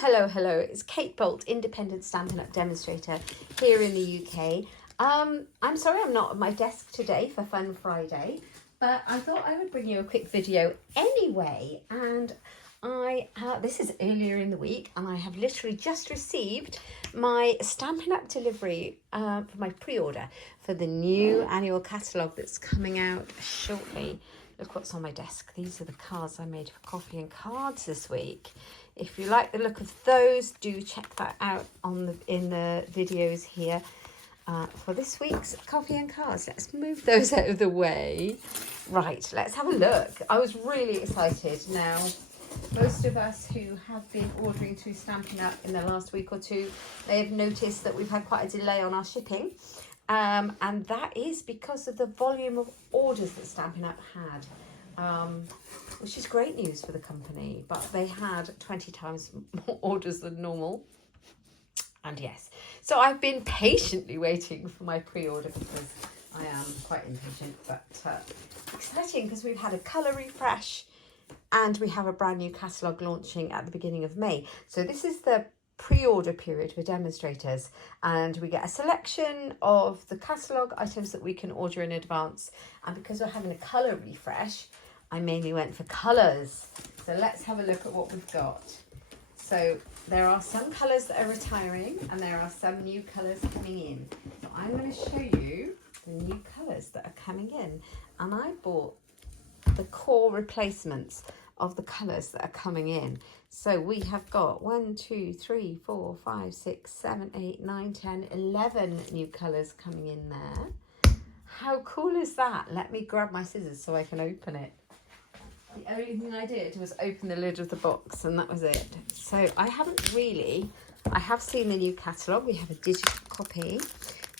Hello. It's Kate Bolt, independent Stampin' Up demonstrator here in the UK. I'm sorry I'm not at my desk today for Fun Friday, but I thought I would bring you a quick video anyway. And this is earlier in the week, and I have literally just received my Stampin' Up delivery for my pre-order for the new annual catalogue that's coming out shortly. Look what's on my desk. These are the cards I made for coffee and cards this week. If you like the look of those, do check that out in the videos here for this week's coffee and cards. Let's move those out of the way. Right, let's have a look. I was really excited. Now, most of us who have been ordering through Stampin' Up in the last week or two, they have noticed that we've had quite a delay on our shipping. And that is because of the volume of orders that Stampin' Up had, which is great news for the company, but they had 20 times more orders than normal. And yes, so I've been patiently waiting for my pre-order because I am quite impatient, but exciting because we've had a colour refresh and we have a brand new catalogue launching at the beginning of May. So this is the pre-order period for demonstrators, and we get a selection of the catalogue items that we can order in advance. And because we're having a colour refresh, I mainly went for colours. So let's have a look at what we've got. So there are some colours that are retiring and there are some new colours coming in. So I'm going to show you the new colours that are coming in, and I bought the core replacements of the colours that are coming in. So we have got 1, 2, 3, 4, 5, 6, 7, 8, 9, 10, 11 new colours coming in there. How cool is that? Let me grab my scissors so I can open it. The only thing I did was open the lid of the box, and that was it. So I have seen the new catalogue. We have a digital copy,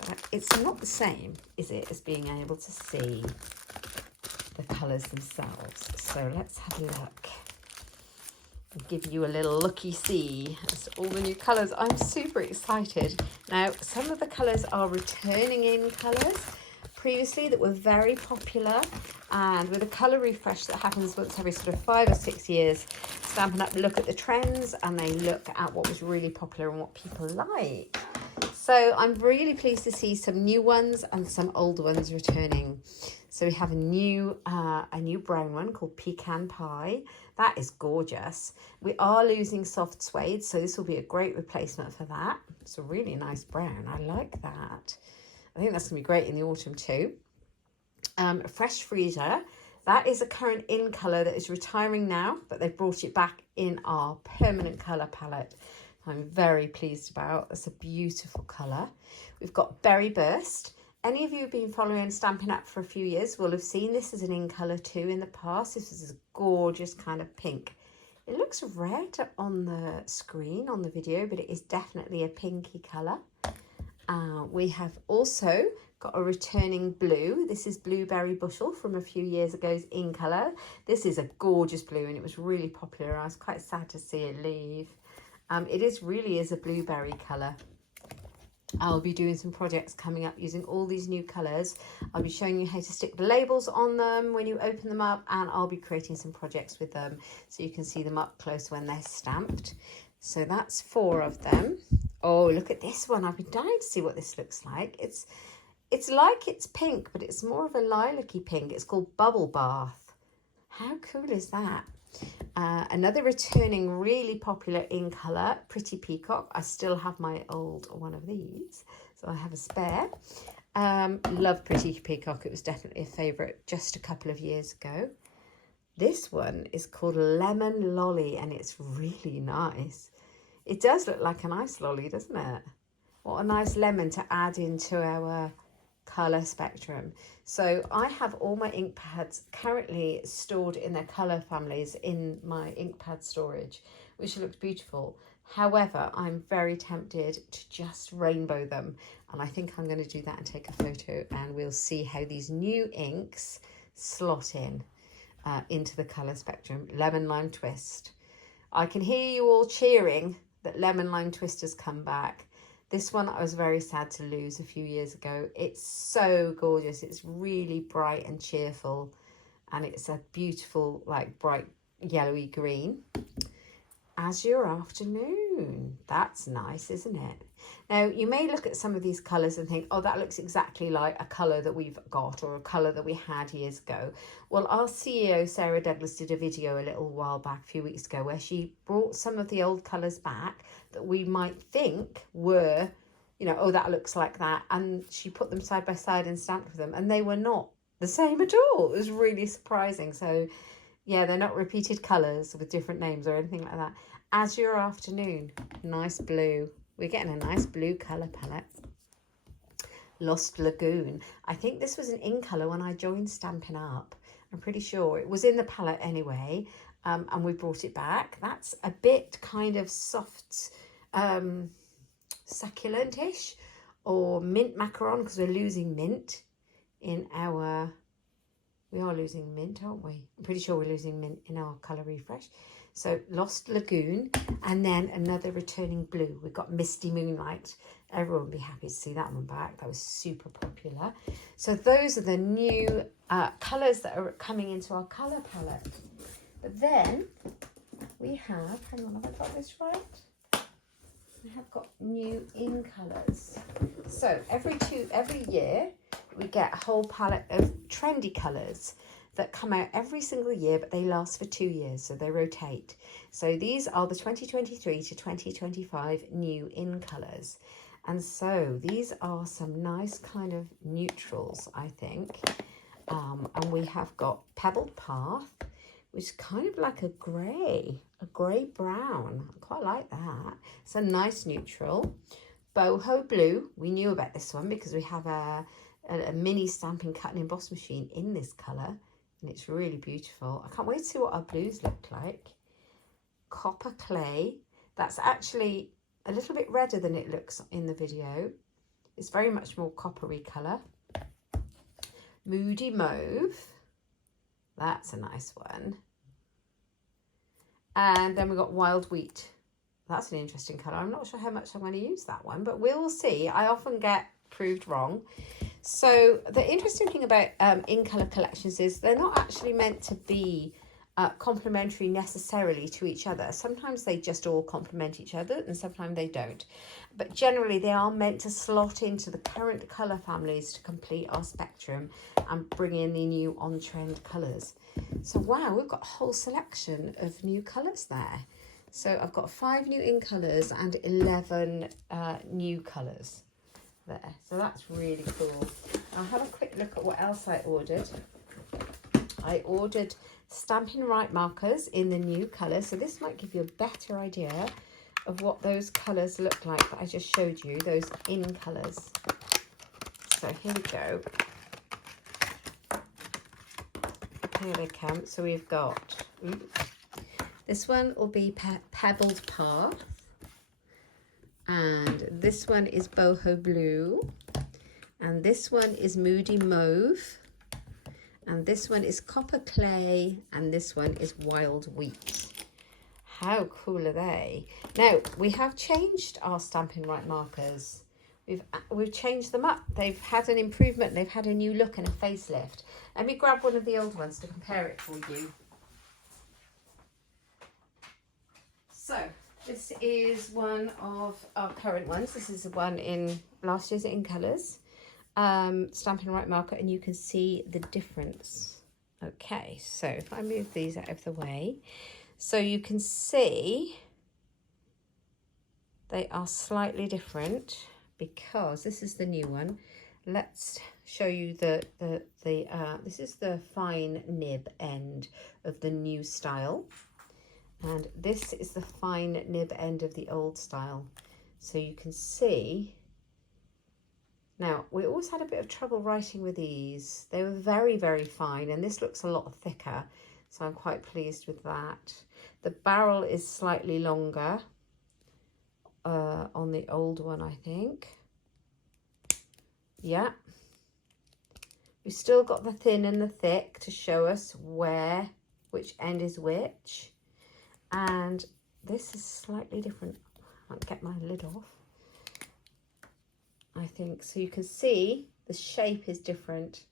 but it's not the same, is it, as being able to see the colours themselves. So let's have a look and give you a little looky-see as all the new colours. I'm super excited. Now, some of the colours are returning in colours previously that were very popular, and with a colour refresh that happens once every sort of 5 or 6 years, Stampin' Up look at the trends and they look at what was really popular and what people like. So I'm really pleased to see some new ones and some old ones returning. So we have a new brown one called Pecan Pie. That is gorgeous. We are losing soft suede, so this will be a great replacement for that. It's a really nice brown. I like that. I think that's going to be great in the autumn too. Fresh Freezer. That is a current in colour that is retiring now, but they've brought it back in our permanent colour palette. I'm very pleased about. That's a beautiful colour. We've got Berry Burst. Any of you who've been following Stampin' Up for a few years will have seen this as an in colour too in the past. This is a gorgeous kind of pink. It looks red on the screen, on the video, but it is definitely a pinky colour. We have also got a returning blue. This is Blueberry Bushel from a few years ago's in colour. This is a gorgeous blue and it was really popular. I was quite sad to see it leave. It really is a blueberry colour. I'll be doing some projects coming up using all these new colours. I'll be showing you how to stick the labels on them when you open them up, and I'll be creating some projects with them so you can see them up close when they're stamped. So that's 4 of them. Oh, look at this one. I've been dying to see what this looks like. It's like it's pink, but it's more of a lilac-y pink. It's called Bubble Bath. How cool is that? Another returning really popular in colour, Pretty Peacock. I still have my old one of these, so I have a spare. Love Pretty Peacock. It was definitely a favourite just a couple of years ago. This one is called Lemon Lolly, and it's really nice. It does look like an ice lolly, doesn't it? What a nice lemon to add into our colour spectrum. So I have all my ink pads currently stored in their colour families in my ink pad storage, which looks beautiful. However, I'm very tempted to just rainbow them, and I think I'm going to do that and take a photo, and we'll see how these new inks slot in into the colour spectrum. Lemon Lime Twist. I can hear you all cheering that Lemon Lime Twist has come back. This one I was very sad to lose a few years ago. It's so gorgeous. It's really bright and cheerful, and it's a beautiful, like, bright yellowy green. Azure Afternoon. Lagoon. That's nice, isn't it? Now, you may look at some of these colours and think, oh, that looks exactly like a colour that we've got or a colour that we had years ago. Well, our CEO, Sarah Douglas, did a video a little while back, a few weeks ago, where she brought some of the old colours back that we might think were, you know, oh, that looks like that. And she put them side by side and stamped with them, and they were not the same at all. It was really surprising. So, yeah, they're not repeated colours with different names or anything like that. Azure Afternoon, nice blue. We're getting a nice blue colour palette. Lost Lagoon. I think this was an in colour when I joined Stampin' Up. I'm pretty sure it was in the palette anyway, and we brought it back. That's a bit kind of soft, succulent-ish, or mint macaron, because we're losing mint in our... We are losing mint, aren't we? I'm pretty sure we're losing mint in our colour refresh. So Lost Lagoon, and then another returning blue. We've got Misty Moonlight. Everyone would be happy to see that one back. That was super popular. So those are the new colours that are coming into our colour palette. But then we have, hang on, have I got this right? I have got new in colours. So every year we get a whole palette of trendy colours that come out every single year, but they last for 2 years, so they rotate. So these are the 2023 to 2025 new in colours. And so these are some nice kind of neutrals, I think. And we have got Pebbled Path, which is kind of like a grey brown. I quite like that. It's a nice neutral. Boho Blue, we knew about this one because we have a mini stamping cut and emboss machine in this colour, and it's really beautiful. I can't wait to see what our blues look like. Copper Clay, that's actually a little bit redder than it looks in the video. It's very much more coppery colour. Moody Mauve, that's a nice one. And then we've got Wild Wheat. That's an interesting colour. I'm not sure how much I'm going to use that one, but we'll see. I often get proved wrong. So the interesting thing about in colour collections is they're not actually meant to be complementary necessarily to each other. Sometimes they just all complement each other and sometimes they don't. But generally they are meant to slot into the current colour families to complete our spectrum and bring in the new on-trend colours. So wow, we've got a whole selection of new colours there. So I've got 5 new in colours and 11 new colours there. So that's really cool. I'll have a quick look at what else I ordered. I ordered Stampin' Right markers in the new colour. So this might give you a better idea of what those colours look like that I just showed you, those in colours. So here we go. Here they come. So we've got, this one will be Pebbled Path. And this one is Boho Blue. And this one is Moody Mauve. And this one is Copper Clay. And this one is Wild Wheat. How cool are they? Now, we have changed our Stampin' Right markers. We've changed them up. They've had an improvement. They've had a new look and a facelift. Let me grab one of the old ones to compare it for you. So, this is one of our current ones. This is the one in last year's in colours. Stampin' Right marker, and you can see the difference. Okay, so if I move these out of the way, so you can see they are slightly different because this is the new one. Let's show you this is the fine nib end of the new style. And this is the fine nib end of the old style. So you can see, now we always had a bit of trouble writing with these. They were very, very fine, and this looks a lot thicker. So I'm quite pleased with that. The barrel is slightly longer on the old one, I think. Yeah. We've still got the thin and the thick to show us which end is which. And this is slightly different. I can't get my lid off, I think. So you can see the shape is different.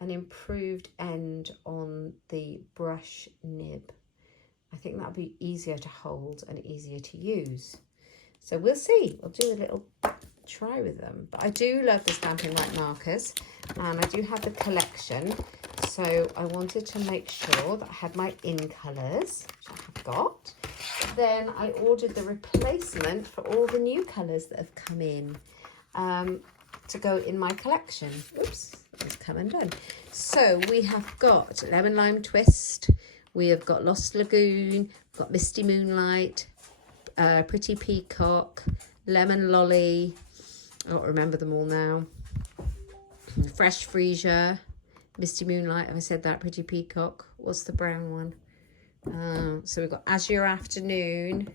An improved end on the brush nib. I think that'll be easier to hold and easier to use. So we'll see. We'll do a little try with them. But I do love the Stampin' Up markers, and I do have the collection. So I wanted to make sure that I had my in colours, which I have got. Then I ordered the replacement for all the new colours that have come in to go in my collection. Oops, it's come undone. So we have got Lemon Lime Twist, we have got Lost Lagoon, we've got Misty Moonlight, Pretty Peacock, Lemon Lolly, I don't remember them all now, Fresh Freesia, Misty Moonlight, have I said that? Pretty Peacock, what's the brown one? So we've got Azure Afternoon,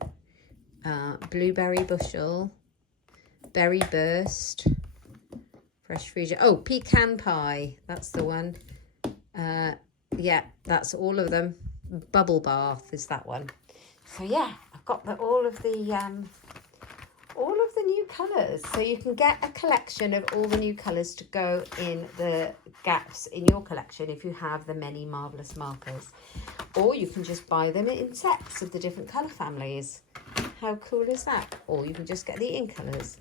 Blueberry Bushel, Berry Burst, Fresh Freesia. Oh, Pecan Pie, that's the one. Yeah, that's all of them. Bubble Bath is that one. So yeah, I've got all of the new colours. So you can get a collection of all the new colours to go in the gaps in your collection if you have the many marvellous markers. Or you can just buy them in sets of the different colour families. How cool is that? Or you can just get the in colours.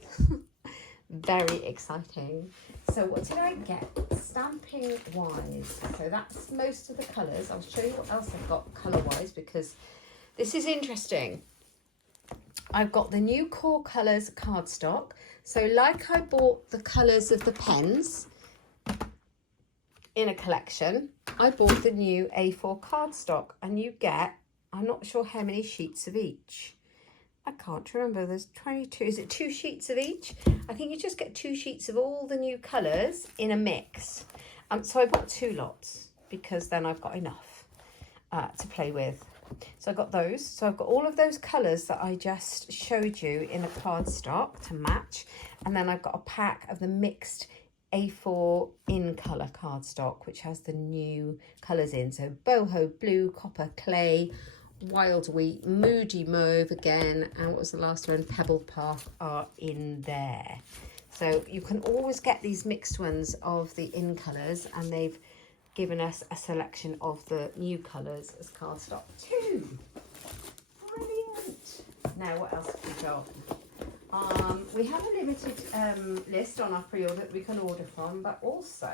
Very exciting. So what did I get stamping wise? So that's most of the colours. I'll show you what else I've got colour wise, because this is interesting. I've got the new core colours cardstock. So like I bought the colours of the pens in a collection, I bought the new A4 cardstock, and you get, I'm not sure how many sheets of each. I can't remember, there's 22, is it 2 sheets of each? I think you just get 2 sheets of all the new colours in a mix. So I bought 2 lots, because then I've got enough to play with. So I got those. So I've got all of those colours that I just showed you in a cardstock to match. And then I've got a pack of the mixed A4 in colour cardstock, which has the new colours in. So boho blue, copper clay, wild wheat, moody mauve again, and what was the last one? Pebbled path are in there. So you can always get these mixed ones of the in colours, and they've given us a selection of the new colours as cardstock too. Brilliant. Now what else have we got? We have a limited list on our pre-order that we can order from, but also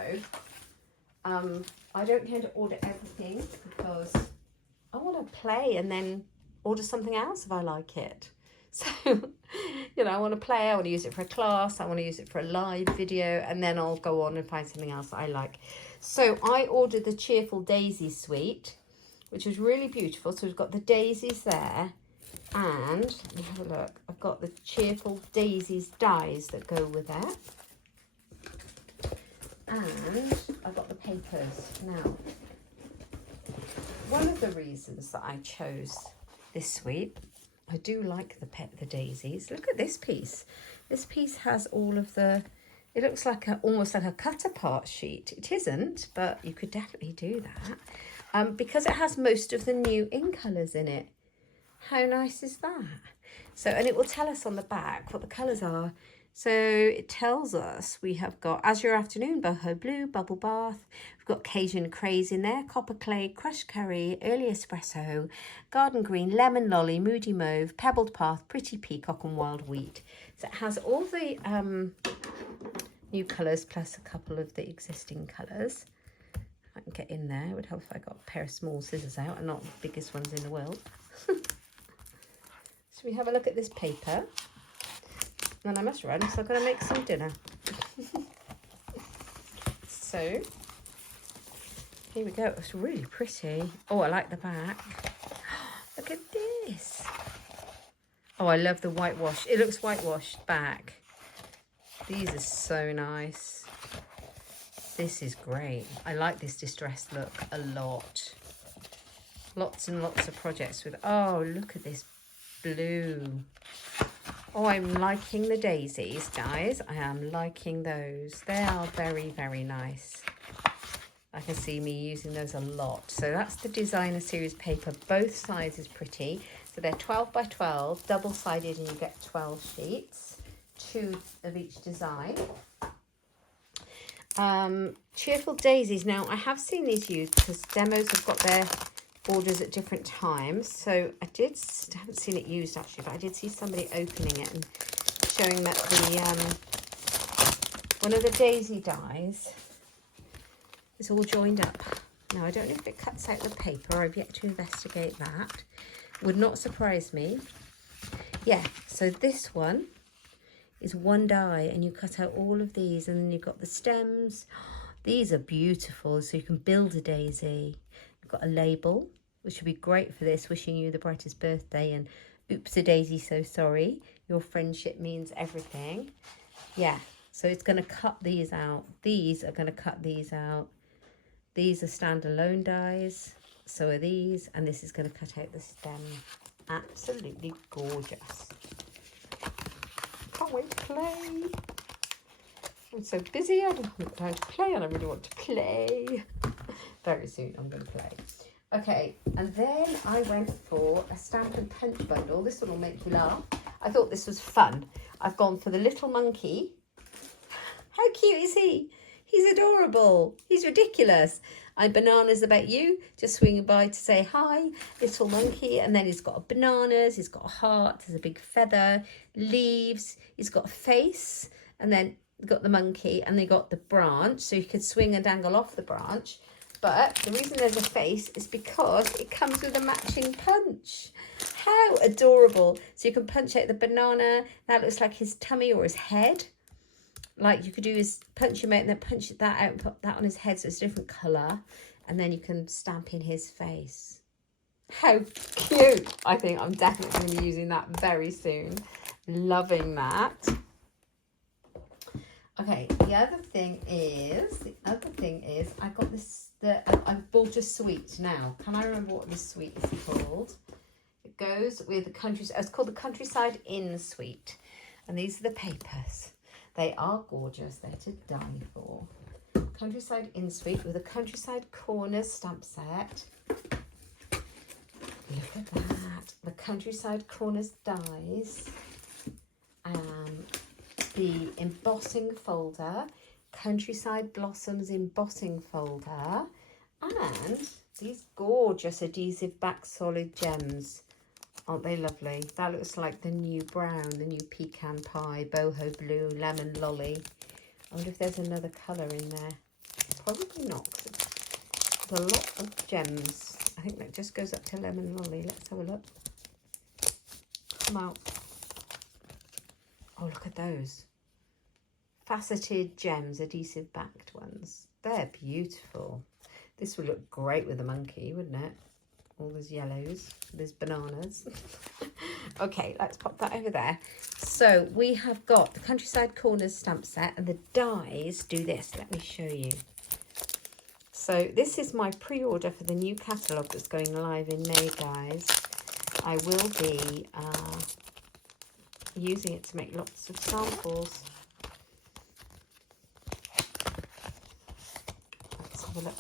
I don't tend to order everything because I want to play and then order something else if I like it. So, you know, I want to play, I want to use it for a class, I want to use it for a live video, and then I'll go on and find something else that I like. So I ordered the Cheerful Daisies suite, which was really beautiful. So we've got the daisies there, and let me have a look. I've got the Cheerful Daisies dies that go with that. And I've got the papers. Now, one of the reasons that I chose this suite, I do like the daisies. Look at this piece. This piece has all of the, it looks like almost like a cut apart sheet. It isn't, but you could definitely do that because it has most of the new in colours in it. How nice is that? So, and it will tell us on the back what the colours are. So it tells us we have got Azure Afternoon, Boho Blue, Bubble Bath. We've got Cajun Craze in there, Copper Clay, Crushed Curry, Early Espresso, Garden Green, Lemon Lolly, Moody Mauve, Pebbled Path, Pretty Peacock and Wild Wheat. So it has all the new colours plus a couple of the existing colours. I can get in there. It would help if I got a pair of small scissors out and not the biggest ones in the world. So we have a look at this paper. And I must run, so I've got to make some dinner. So, here we go. It's really pretty. Oh, I like the back. Look at this. Oh, I love the whitewash. It looks whitewashed back. These are so nice. This is great. I like this distressed look a lot. Lots and lots of projects with, oh, look at this blue. Oh, I'm liking the daisies, guys. I am liking those. They are very, very nice. I can see me using those a lot. So that's the designer series paper. Both sides is pretty. So they're 12 by 12, double-sided, and you get 12 sheets, 2 of each design. Cheerful Daisies. Now, I have seen these used because demos have got their orders at different times. So I haven't seen it used actually, but I did see somebody opening it and showing that the one of the daisy dies is all joined up. Now I don't know if it cuts out the paper. I've yet to investigate that. Would not surprise me. Yeah, so this one is one die and you cut out all of these, and then you've got the stems. These are beautiful, so you can build a daisy. You've got a label, which would be great for this, wishing you the brightest birthday and oops a daisy, so sorry. Your friendship means everything. Yeah, so it's going to cut these out. These are going to cut these out. These are standalone dies, so are these, and this is going to cut out the stem. Absolutely gorgeous. Can't wait to play. I'm so busy, I don't have time to play, and I really want to play. Very soon I'm going to play. Okay, and then I went for a Stampin' Punch bundle. This one will make you laugh. I thought this was fun. I've gone for the little monkey. How cute is he? He's adorable. He's ridiculous. I'm Bananas About You, just swinging by to say hi, little monkey. And then he's got bananas, he's got a heart, there's a big feather, leaves, he's got a face, and then got the monkey, and they got the branch, so you could swing and dangle off the branch. But the reason there's a face is because it comes with a matching punch. How adorable. So you can punch out the banana. That looks like his tummy or his head. Like you could do is punch him out and then punch that out and put that on his head so it's a different colour. And then you can stamp in his face. How cute. I think I'm definitely going to be using that very soon. Loving that. Okay, the other thing is I got this, I bought a sweet now. Can I remember what this sweet is called? It goes with the it's called the Countryside Inn Suite. And these are the papers. They are gorgeous. They're to die for. Countryside Inn Suite with a Countryside Corners stamp set. Look at that. The Countryside Corners dies. The embossing folder. Countryside Blossoms embossing folder. And these gorgeous adhesive back solid gems. Aren't they lovely? That looks like the new brown, the new pecan pie, boho blue, lemon lolly. I wonder if there's another colour in there. Probably not. There's a lot of gems. I think that just goes up to lemon lolly. Let's have a look. Come out. Oh, look at those. Faceted gems, adhesive backed ones. They're beautiful. This would look great with a monkey, wouldn't it? All those yellows, those bananas. Okay, let's pop that over there. So we have got the Countryside Corners stamp set, and the dies do this. Let me show you. So this is my pre-order for the new catalogue that's going live in May, guys. I will be using it to make lots of samples. Let's have a look.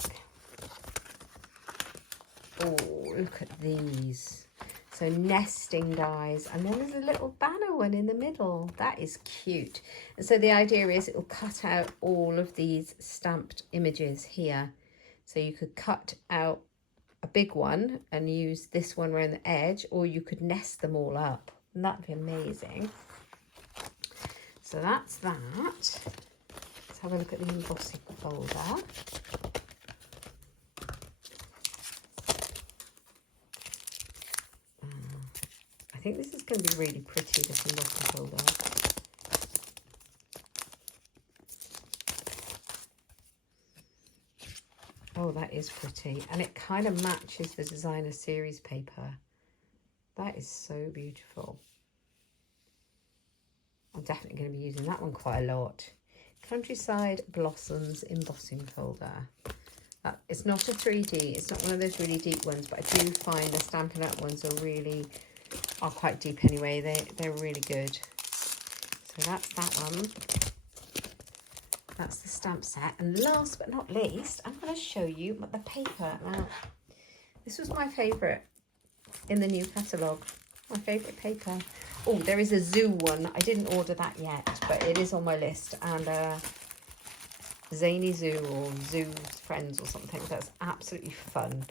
Oh, look at these. So nesting dies, and then there's a little banner one in the middle. That is cute. And so the idea is it will cut out all of these stamped images here. So you could cut out a big one and use this one around the edge, or you could nest them all up. And that'd be amazing. So that's that. Let's have a look at the embossing folder. I think this is going to be really pretty, this embossing folder. Oh, that is pretty. And it kind of matches the designer series paper. That is so beautiful. I'm definitely going to be using that one quite a lot. Countryside Blossoms embossing folder. It's not a 3D. It's not one of those really deep ones, but I do find the Stampin' Up ones are quite deep anyway. They're really good. So that's that one. That's the stamp set. And last but not least, I'm going to show you the paper. Now, this was my favourite in the new catalogue. My favourite paper. Oh, there is a zoo one. I didn't order that yet, but it is on my list. And Zany Zoo or Zoo Friends or something. That's absolutely fun.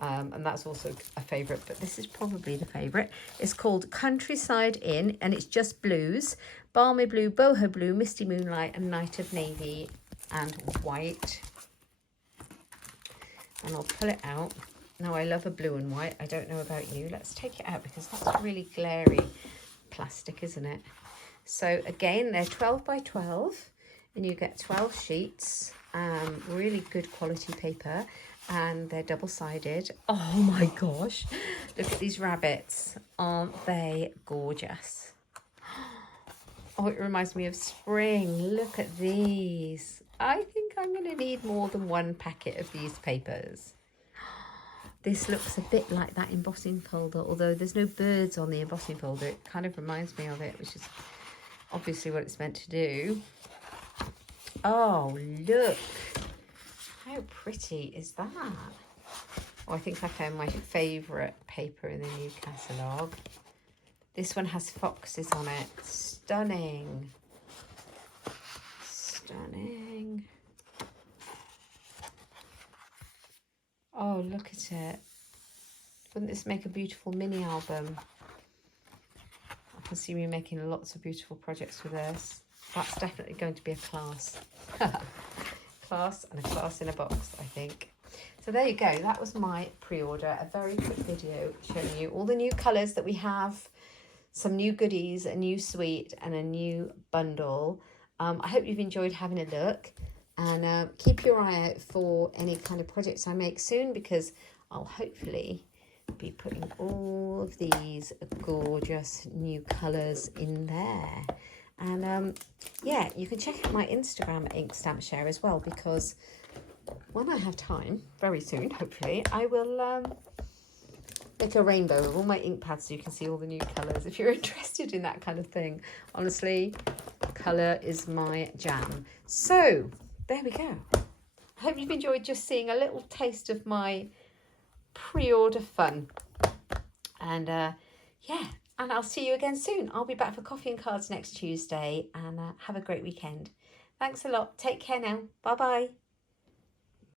And that's also a favourite, but this is probably the favourite. It's called Countryside Inn, and it's just blues: Balmy Blue, Boho Blue, Misty Moonlight, and Night of Navy and white. And I'll pull it out. Now, I love a blue and white. I don't know about you. Let's take it out because that's really glary plastic, isn't it? So again, they're 12 by 12, and you get 12 sheets. Really good quality paper, and they're double-sided. Oh my gosh, look at these rabbits. Aren't they gorgeous? Oh, it reminds me of spring. Look at these. I think I'm going to need more than one packet of these papers. This looks a bit like that embossing folder, although there's no birds on the embossing folder. It kind of reminds me of it, which is obviously what it's meant to do. Oh, look. How pretty is that? Oh, I think I found my favourite paper in the new catalogue. This one has foxes on it. Stunning. Stunning. Oh, look at it. Wouldn't this make a beautiful mini album? I can see me making lots of beautiful projects with this. That's definitely going to be a class. Class and a class in a box, I think. So there you go. That was my pre-order. A very quick video showing you all the new colours that we have, some new goodies, a new suite and a new bundle. I hope you've enjoyed having a look, and keep your eye out for any kind of projects I make soon, because I'll hopefully be putting all of these gorgeous new colours in there. And yeah, you can check out my Instagram at Inkstampshare as well, because when I have time, very soon, hopefully, I will make a rainbow of all my ink pads so you can see all the new colours. If you're interested in that kind of thing, honestly, colour is my jam. So there we go. I hope you've enjoyed just seeing a little taste of my pre-order fun. And yeah, and I'll see you again soon. I'll be back for coffee and cards next Tuesday, and have a great weekend. Thanks a lot. Take care now. Bye-bye.